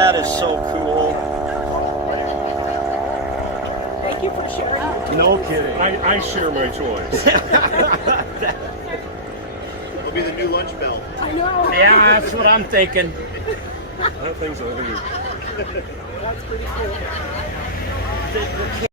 That is so cool. Thank you for sharing. No kidding. I share my toys. It'll be the new lunch bell. I know. Yeah, that's what I'm thinking. That thing's a That's pretty cool.